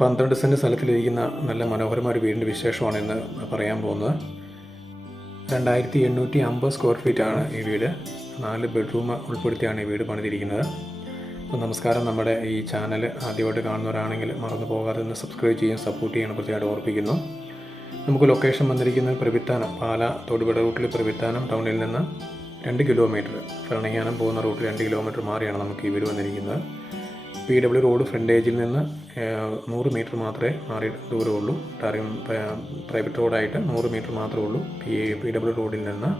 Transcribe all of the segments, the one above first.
12 cent സ്ഥലത്തിലിരിക്കുന്ന നല്ല മനോഹരമായ ഒരു വീടിൻ്റെ വിശേഷമാണ് ഇന്ന് പറയാൻ പോകുന്നത്. 2850 സ്ക്വയർ ഫീറ്റാണ് ഈ വീട്. 4 ബെഡ്റൂം ഉൾപ്പെടുത്തിയാണ് ഈ വീട് പണിതിരിക്കുന്നത്. അപ്പോൾ നമസ്കാരം. നമ്മുടെ ഈ ചാനൽ ആദ്യമായിട്ട് കാണുന്നവരാണെങ്കിൽ മറന്നു പോകാതെ ഒന്ന് സബ്സ്ക്രൈബ് ചെയ്യാൻ സപ്പോർട്ട് ചെയ്യണം പ്രത്യേകമായിട്ട് ഓർപ്പിക്കുന്നു. നമുക്ക് ലൊക്കേഷൻ വന്നിരിക്കുന്നത് പ്രവിത്താനം, പാല തൊടുപുഴ റൂട്ടിൽ പ്രവിത്താനം ടൗണിൽ നിന്ന് 2 കിലോമീറ്റർ, ഭരണങ്ങാനം പോകുന്ന റൂട്ടിൽ 2 കിലോമീറ്റർ മാറിയാണ് നമുക്ക് ഈ വീട് വന്നിരിക്കുന്നത്. PW റോഡ് ഫ്രണ്ടേജിൽ നിന്ന് 100 മീറ്റർ മാത്രമേ മാറി ദൂരമുള്ളൂ. പ്രൈവറ്റ് റോഡായിട്ട് 100 മീറ്റർ മാത്രമേ ഉള്ളൂ. PW റോഡിൽ നിന്ന്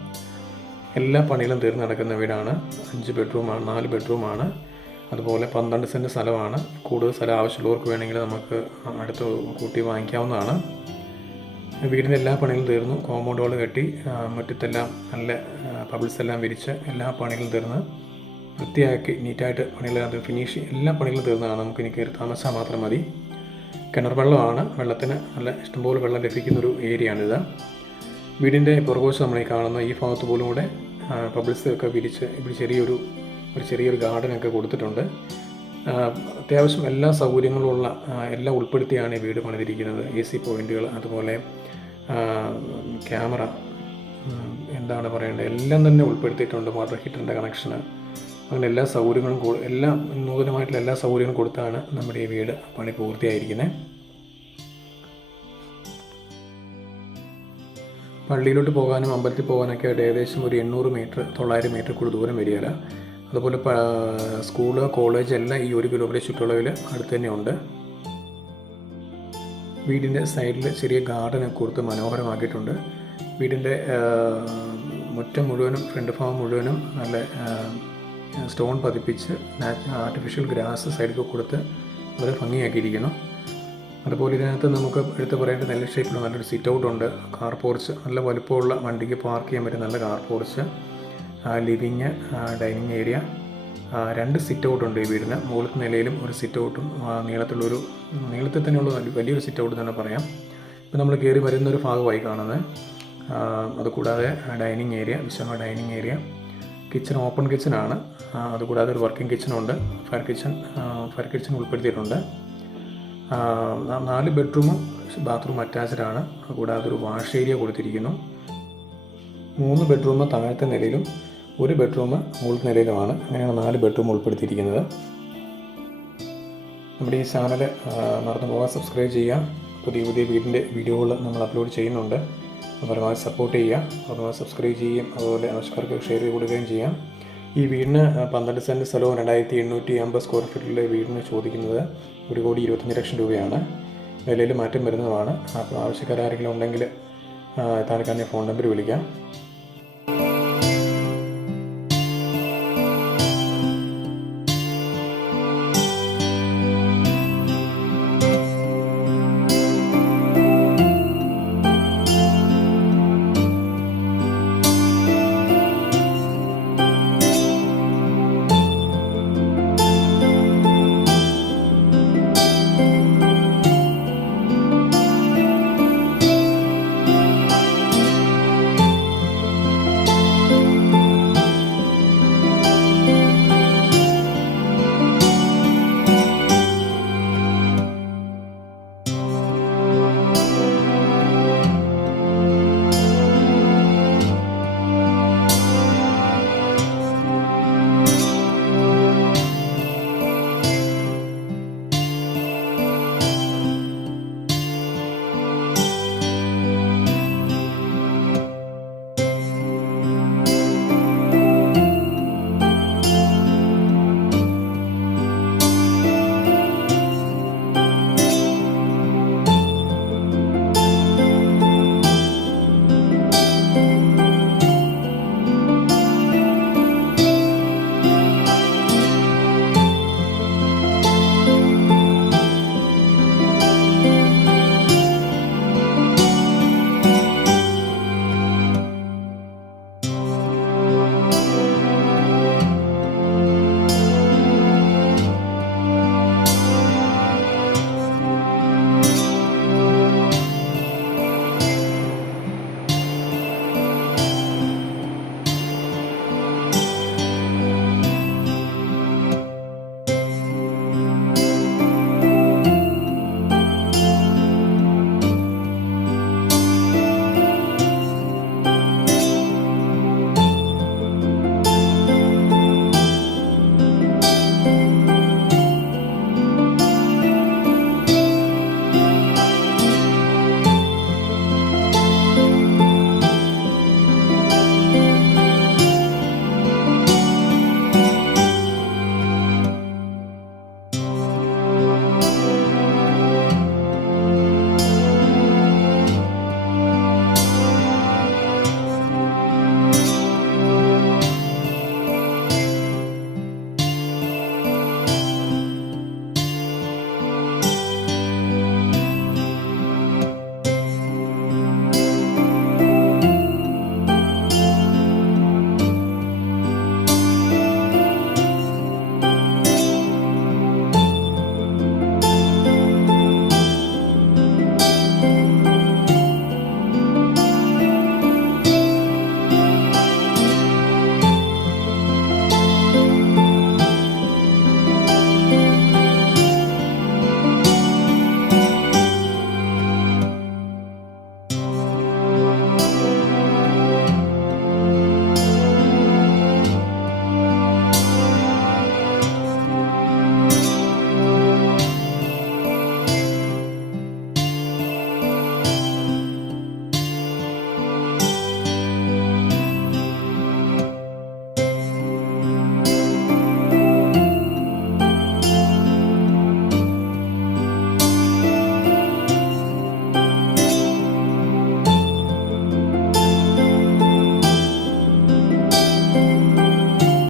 എല്ലാ പണികളും തീർന്ന് നടക്കുന്ന വീടാണ്. 5 ബെഡ്റൂമാണ്, 4 ബെഡ്റൂമാണ്. അതുപോലെ 12 സെൻറ്റ് സ്ഥലമാണ്. കൂടുതൽ സ്ഥലം ആവശ്യമുള്ളവർക്ക് വേണമെങ്കിൽ നമുക്ക് അടുത്ത് കൂട്ടി വാങ്ങിക്കാവുന്നതാണ്. വീടിൻ്റെ എല്ലാ പണികളും തീർന്നു. കോമ്പൗണ്ട് വാൾ കെട്ടി, മുറ്റത്തെല്ലാം നല്ല പബിൾസ് എല്ലാം വിരിച്ച് എല്ലാ പണികളും തീർന്ന് വൃത്തിയാക്കി നീറ്റായിട്ട് പണികളത് എല്ലാ പണികളും തീർന്നതാണ്. നമുക്ക് ഇനി കയറി താമസിച്ചാൽ മാത്രം മതി. കിണർ വെള്ളമാണ്. വെള്ളത്തിന് നല്ല ഇഷ്ടംപോലെ വെള്ളം ലഭിക്കുന്നൊരു ഏരിയയാണിത്. വീടിൻ്റെ പുറകുവശം നമ്മൾ ഈ കാണുന്ന ഈ ഭാഗത്ത് പോലും കൂടെ പബിൾസ് ഒക്കെ വിരിച്ച് ഇവിടെ ചെറിയൊരു ഗാർഡനൊക്കെ കൊടുത്തിട്ടുണ്ട്. അത്യാവശ്യം എല്ലാ സൗകര്യങ്ങളുള്ള എല്ലാം ഉൾപ്പെടുത്തിയാണ് ഈ വീട് പണിതിരിക്കുന്നത്. AC പോയിൻറ്റുകൾ, അതുപോലെ ക്യാമറ, എന്താണ് പറയേണ്ടത്, എല്ലാം തന്നെ ഉൾപ്പെടുത്തിയിട്ടുണ്ട്. വാട്ടർ ഹീറ്ററിൻ്റെ കണക്ഷന്, അങ്ങനെ എല്ലാ സൗകര്യങ്ങളും എല്ലാം നൂതനമായിട്ടുള്ള എല്ലാ സൗകര്യങ്ങളും കൊടുത്താണ് നമ്മുടെ ഈ വീട് പണി പൂർത്തിയായിരിക്കുന്നത്. പള്ളിയിലോട്ട് പോകാനും അമ്പലത്തിൽ പോകാനൊക്കെ ആയിട്ട് ഏകദേശം ഒരു 800 മീറ്റർ 900 മീറ്റർ കൂടുതൽ ദൂരം വരികയില്ല. അതുപോലെ സ്കൂള്, കോളേജ് എല്ലാം ഈ 1 കിലോമീറ്റർ ചുറ്റളവിൽ അടുത്ത് തന്നെ ഉണ്ട്. വീടിൻ്റെ സൈഡിൽ ചെറിയ ഗാർഡനൊക്കെ കൊടുത്ത് മനോഹരമാക്കിയിട്ടുണ്ട്. വീടിൻ്റെ മുറ്റം മുഴുവനും, ഫ്രണ്ട് ഭാഗം മുഴുവനും നല്ല സ്റ്റോൺ പതിപ്പിച്ച് ആർട്ടിഫിഷ്യൽ ഗ്രാസ് സൈഡിൽ കൊടുത്ത് വളരെ ഭംഗിയാക്കിയിരിക്കുന്നു. അതുപോലെ ഇതിനകത്ത് നമുക്ക് എടുത്ത് പറയേണ്ട നല്ല ഷേപ്പിലുള്ള നല്ലൊരു സിറ്റ് ഔട്ട് ഉണ്ട്. കാർ പോർച്ച്, നല്ല വലുപ്പമുള്ള വണ്ടിക്ക് പാർക്ക് ചെയ്യാൻ പറ്റുന്ന നല്ല car porch, living, dining area, 2 sit out ഉണ്ട് ഈ വീടിന്. മുകളിലത്തെ നിലയിലും ഒരു സിറ്റ് ഔട്ടും, നീളത്തിൽ തന്നെയുള്ള വലിയൊരു സിറ്റ് ഔട്ട് തന്നെ പറയാം. ഇപ്പം നമ്മൾ കയറി വരുന്നൊരു ഭാഗമായി കാണുന്നത്. അതുകൂടാതെ ഡൈനിങ് ഏരിയ, വിശാലമായ ഡൈനിങ് ഏരിയ, കിച്ചൺ ഓപ്പൺ കിച്ചനാണ്. അതുകൂടാതെ ഒരു വർക്കിംഗ് കിച്ചണുണ്ട്. ഫയർ കിച്ചൺ ഉൾപ്പെടുത്തിയിട്ടുണ്ട്. 4 ബെഡ്റൂമും ബാത്റൂം അറ്റാച്ച്ഡാണ്. കൂടാതെ ഒരു വാഷ് ഏരിയ കൊടുത്തിരിക്കുന്നു. 3 ബെഡ്റൂം താഴത്തെ നിലയിലും 1 ബെഡ്റൂം മുകളിലത്തെ നിലയിലുമാണ്. അങ്ങനെയാണ് 4 ബെഡ്റൂം ഉൾപ്പെടുത്തിയിരിക്കുന്നത്. നമ്മുടെ ഈ ചാനൽ മറന്നു പോകാൻ സബ്സ്ക്രൈബ് ചെയ്യുക. പുതിയ വീടിൻ്റെ വീഡിയോകൾ നമ്മൾ അപ്ലോഡ് ചെയ്യുന്നുണ്ട്. പരമാവധി സപ്പോർട്ട് ചെയ്യുക. പരമാവധി സബ്സ്ക്രൈബ് ചെയ്യുകയും അതുപോലെ ആവശ്യക്കാർക്ക് ഷെയർ ചെയ്ത് കൊടുക്കുകയും ചെയ്യാം. ഈ വീടിന് 12 സെൻറ്റ് സ്ഥലവും 2850 സ്ക്വയർ ഫീറ്റിലെ വീടിന് ചോദിക്കുന്നത് 1,25,00,000 രൂപയാണ്. വിലയിൽ മാറ്റം വരുന്നതാണ്. അപ്പോൾ ആവശ്യക്കാരെങ്കിലും ഉണ്ടെങ്കിൽ താഴെ ഫോൺ നമ്പർ വിളിക്കാം.